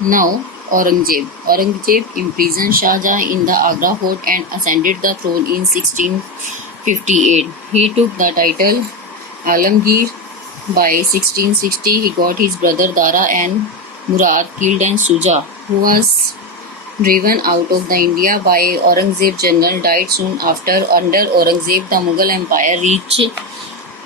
Now Aurangzeb imprisoned Shah Jahan in the Agra fort and ascended the throne in 1658. He took the title Alamgir. By 1660, he got his brother Dara and Murad killed, and Suja, who was driven out of the India by Aurangzeb general, died soon after. Under Aurangzeb, the Mughal Empire reached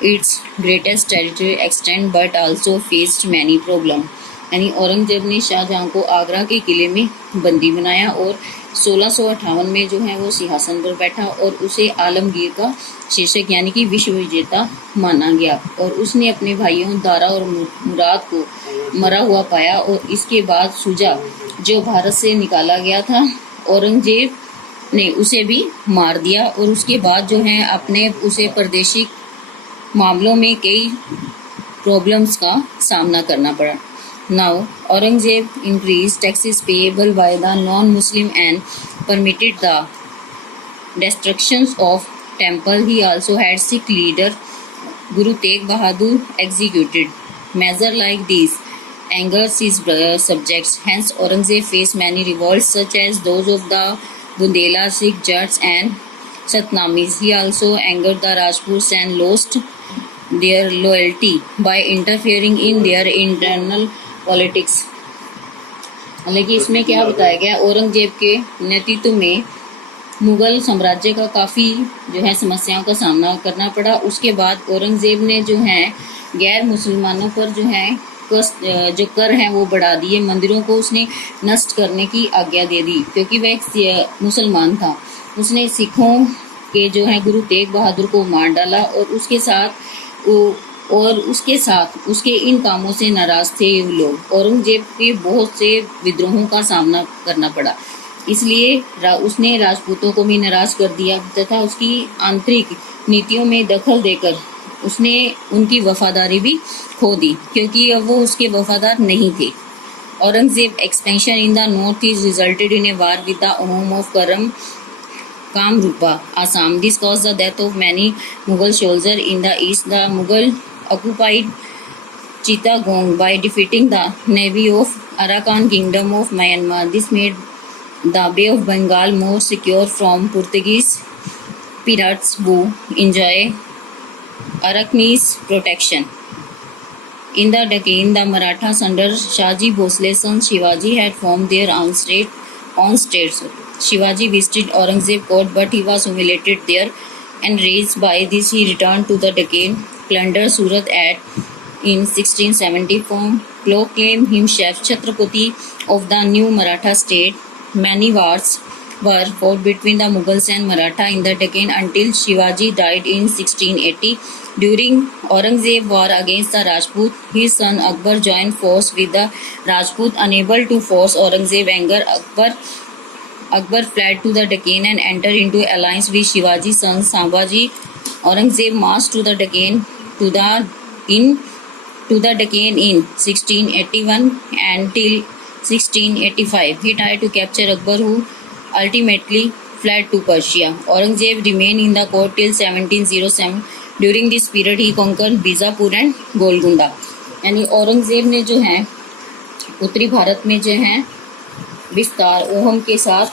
its greatest territory extent but also faced many problems. यानी औरंगजेब ने शाहजहां को आगरा के किले में बंदी बनाया और 1658 में जो है वो सिंहासन पर बैठा और उसे आलमगीर का शीर्षक यानी कि विश्व विजेता माना गया और उसने अपने भाइयों दारा और मुराद को मरा हुआ पाया और इसके बाद सुजा जो भारत से निकाला गया था औरंगजेब ने उसे भी मार दिया और उसके बाद जो है अपने उसे प्रादेशिक मामलों में कई प्रॉब्लम्स का सामना करना पड़ा. Now Aurangzeb increased taxes payable by the non-Muslim and permitted the destructions of temple. He also had Sikh leader Guru Tegh Bahadur executed. Measures like these angers his subjects. Hence Aurangzeb faced many revolts such as those of the Bundela Sikh Jats and Satnamis. He also angered the Rajputs and lost their loyalty by interfering in their internal politics. हालांकि इसमें क्या बताया गया, औरंगजेब के नेतृत्व में मुगल साम्राज्य का काफ़ी जो है समस्याओं का सामना करना पड़ा. उसके बाद औरंगजेब ने जो है गैर मुसलमानों पर जो है जो कर हैं वो बढ़ा दिए. मंदिरों को उसने नष्ट करने की आज्ञा दे दी क्योंकि वह एक मुसलमान था. उसने सिखों के जो है गुरु तेग बहादुर को मार डाला और उसके साथ उसके इन कामों से नाराज थे ये लोग. औरंगजेब के बहुत से विद्रोहों का सामना करना पड़ा, इसलिए उसने राजपूतों को भी नाराज कर दिया तथा उसकी आंतरिक नीतियों में दखल देकर उसने उनकी वफादारी भी खो दी क्योंकि अब वो उसके वफादार नहीं थे. Aurangzeb expansion in the north is resulted in A war with the home of Kamrupa, Assam. This caused the death of many Mughal soldiers in the east. The Mughal occupied Chittagong by defeating the navy of Arakan Kingdom of Myanmar. This made the Bay of Bengal more secure from Portuguese pirates who enjoy Arakanese protection. In the Deccan, the Marathas under Shaji Bhosle's son Shivaji had formed their own states. Shivaji visited Aurangzeb court, but he was humiliated there. Enraged by this, he returned to the Deccan, plundered Surat in 1674, proclaimed himself Chhatrapati of the new Maratha state. Many wars were fought between the Mughals and Maratha in the Deccan until Shivaji died in 1680. During Aurangzeb's war against the Rajput, his son Akbar joined force with the Rajput. Unable to force Aurangzeb's anger, Akbar fled to the Deccan and entered into alliance with Shivaji's son Sambhaji. Aurangzeb marched to the Deccan in 1681 until 1685. He tried to capture Akbar, who ultimately fled to Persia. Aurangzeb remained in the court till 1707. During this period, he conquered Bijapur and Golconda. यानी औरंगजेब ने जो है उत्तरी भारत में जो है विस्तार ohm के साथ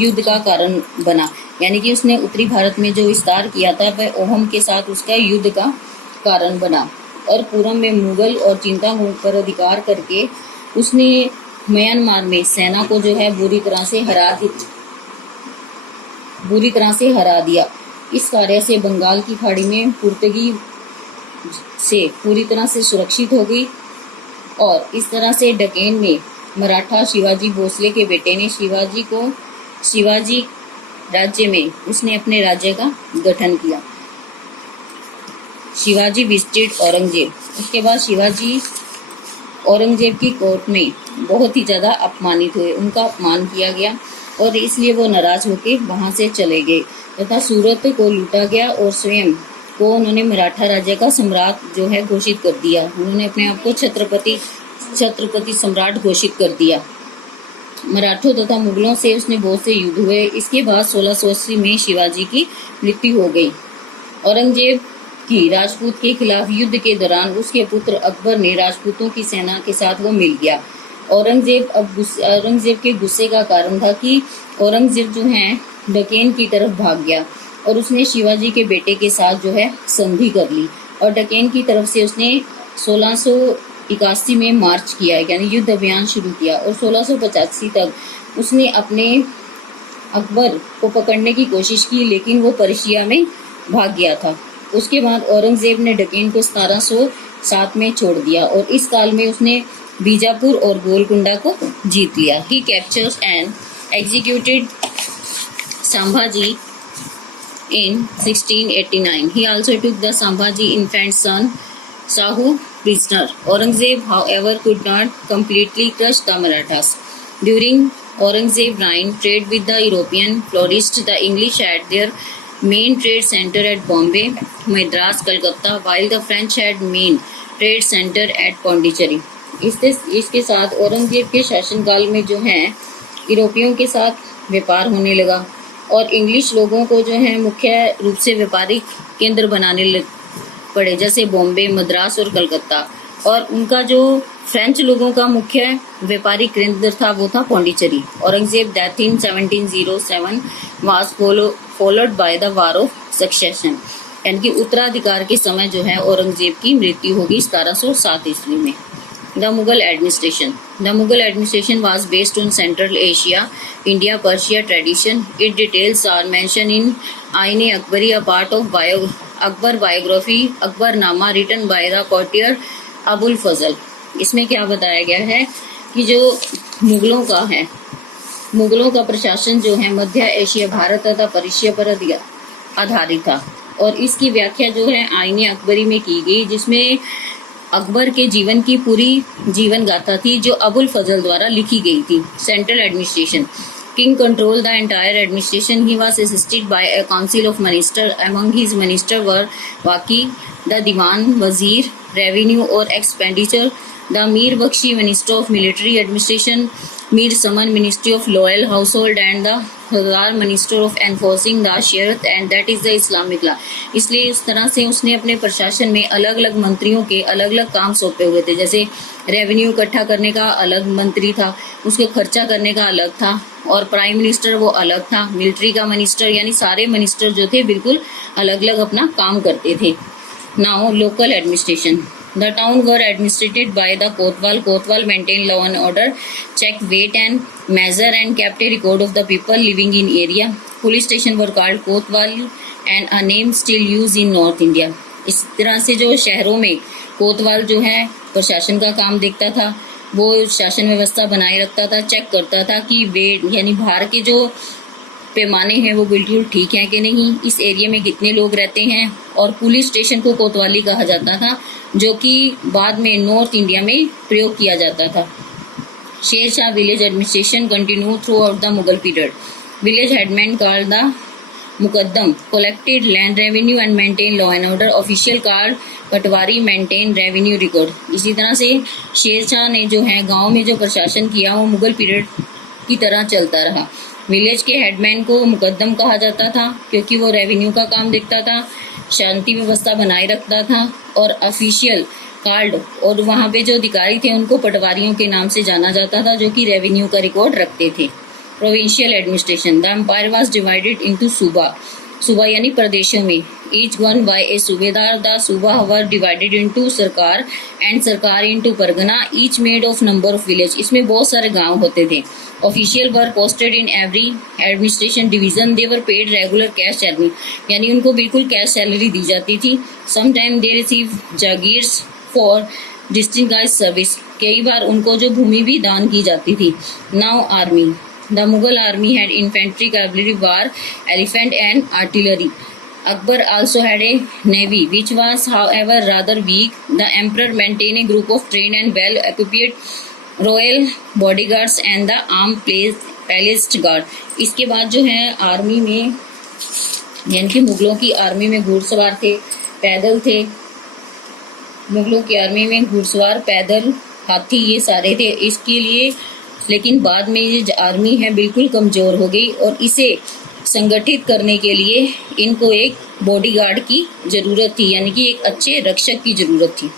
युद्ध का कारण बना. यानी कि उसने उत्तरी भारत में जो विस्तार किया था वह ओहम के साथ उसका युद्ध का कारण बना और पूर्व में मुगल और चिंतागोंग पर अधिकार करके उसने म्यांमार में सेना को जो है बुरी तरह से हरा दिया. इस कार्य से बंगाल की खाड़ी में पुर्तगाली से पूरी तरह से सुरक्षित हो गई और इस तरह से डकैन में मराठा शिवाजी भोसले के बेटे ने शिवाजी राज्य में उसने अपने राज्य का गठन किया. शिवाजी विजिटेड औरंगजेब. उसके बाद शिवाजी औरंगजेब की कोर्ट में बहुत ही ज़्यादा अपमानित हुए, उनका अपमान किया गया और इसलिए वो नाराज होकर वहाँ से चले गए तथा सूरत को लूटा गया और स्वयं को उन्होंने मराठा राज्य का सम्राट जो है घोषित कर दिया. उन्होंने अपने आप को छत्रपति सम्राट घोषित कर दिया. मराठों तथा मुगलों से उसने बहुत से युद्ध हुए. इसके बाद 1680 में शिवाजी की मृत्यु हो गई. औरंगजेब की राजपूत के खिलाफ युद्ध के दौरान उसके पुत्र अकबर ने राजपूतों की सेना के साथ वो मिल गया औरंगजेब के गुस्से का कारण था कि औरंगजेब जो है डकेन की तरफ भाग गया और उसने शिवाजी के बेटे के साथ जो है संधि कर ली और डकेन की तरफ से उसने 1681 में मार्च किया, यानी युद्ध अभियान शुरू किया और 1685 तक उसने अपने अकबर को पकड़ने की कोशिश की, लेकिन वो पर्शिया में भाग गया था। उसके बाद औरंगजेब ने डकेन को 1707 में छोड़ दिया और इस काल में उसने बीजापुर और गोलकुंडा को जीत लिया। He captures and executed Sambhaji in 1689. He also took the Sambhaji infant son Shahu prisoner. Aurangzeb, however, could not completely crush the Marathas. During Aurangzeb's reign, trade with the European flourished. The English had their main trade center at Bombay, Madras, Calcutta, while the French had main trade center at Pondicherry. इसके साथ औरंगजेब के शासनकाल में जो है यूरोपियों के साथ व्यापार होने लगा और इंग्लिश लोगों को जो है मुख्य रूप से व्यापारिक केंद्र बनाने पड़े, जैसे बॉम्बे, मद्रास और कलकत्ता। और उनका जो फ्रेंच लोगों का मुख्य व्यापारिक केंद्र था वो था Pondicherry. Aurangzeb death in 1707 was followed by the war of succession, यानी कि उत्तराधिकार के समय जो है औरंगजेब की मृत्यु होगी 1707 ईस्वी में। The Mughal administration. The Mughal administration was based on Central Asia, India, Persia tradition. Its details are mentioned in Ain-e-Akbari, a part of Akbar biography, Akbarnama, written by the courtier Abul Fazl. इसमें क्या बताया गया है कि जो मुगलों का प्रशासन जो है मध्य एशिया, भारत तथा पर्शिया पर आधारित था और इसकी व्याख्या जो है आईन-ए-अकबरी में की गई, जिसमें अकबर के जीवन की पूरी जीवन गाथा थी जो अबुल फजल द्वारा लिखी गई थी। Central administration. King control the entire administration. He was assisted by a council of minister. Among his minister were Vakil the Diwan, Wazir, revenue और expenditure, the Mir Bakhshi minister of military administration, Mir Saman ministry of loyal household and the हज़ार minister of enforcing the Sharia and that is the Islamic law. इसलिए इस तरह से उसने अपने प्रशासन में अलग अलग मंत्रियों के अलग अलग काम सौंपे हुए थे। जैसे रेवेन्यू इकट्ठा करने का अलग मंत्री था, उसके खर्चा करने का अलग था और प्राइम मिनिस्टर वो अलग था, मिलिट्री का मिनिस्टर, यानी सारे मिनिस्टर जो थे बिल्कुल अलग अलग अपना काम करते थे। Now local administration. The town were administered by the Kotwal. Kotwal maintained law and order, checked weight and measure and kept a record of the people living in area. Police station were called Kotwal and a name still used in North India. इस तरह से जो शहरों में कोतवाल जो है प्रशासन का काम देखता था, वो शासन व्यवस्था बनाए रखता था, चेक करता था कि वेट यानी भार के जो पैमाने हैं वो बिल्कुल ठीक है कि नहीं, इस एरिया में कितने लोग रहते हैं। और पुलिस स्टेशन को कोतवाली कहा जाता था, जो कि बाद में नॉर्थ इंडिया में प्रयोग किया जाता था। Sher Shah village administration continue through out the Mughal period. Village headman called the Muqaddam collected land revenue and maintain law and order. Official called Patwari maintain revenue record. इसी तरह से शेर शाह ने जो है गाँव में जो प्रशासन किया वो मुगल पीरियड की तरह चलता रहा। विलेज के हेडमैन को मुकद्दम कहा जाता था क्योंकि वो रेवेन्यू का काम देखता था, शांति व्यवस्था बनाए रखता था और ऑफिशियल कार्ड और वहाँ पे जो अधिकारी थे उनको पटवारियों के नाम से जाना जाता था, जो कि रेवेन्यू का रिकॉर्ड रखते थे। Provincial administration. The empire was divided into सूबा यानी प्रदेशों में, each one by A subedar. The suba were divided into sarkar and sarkar into pargana, each made of number of village. इसमें बहुत सारे गांव होते थे। Official were posted in every administration division. They were paid regular cash salary, यानी उनको बिल्कुल कैश सैलरी दी जाती थी। Sometime they receive jagirs for distinguished service. कई बार उनको जो भूमि भी दान की जाती थी। Now army. The Mughal army had infantry, cavalry, war, elephant and artillery. Akbar also had a navy, which was, however, rather weak. The emperor maintained a group of trained and well-equipped royal bodyguards and the armed palace guard. इसके बाद जो है army में, यानी कि मुगलों की army में घुड़सवार थे, पैदल थे। मुगलों की आर्मी में घुड़सवार, पैदल, हाथी, ये सारे थे। इसके लिए लेकिन बाद में ये आर्मी है बिल्कुल कमजोर हो गई और इसे संगठित करने के लिए इनको एक बॉडीगार्ड की जरूरत थी, यानी कि एक अच्छे रक्षक की जरूरत थी।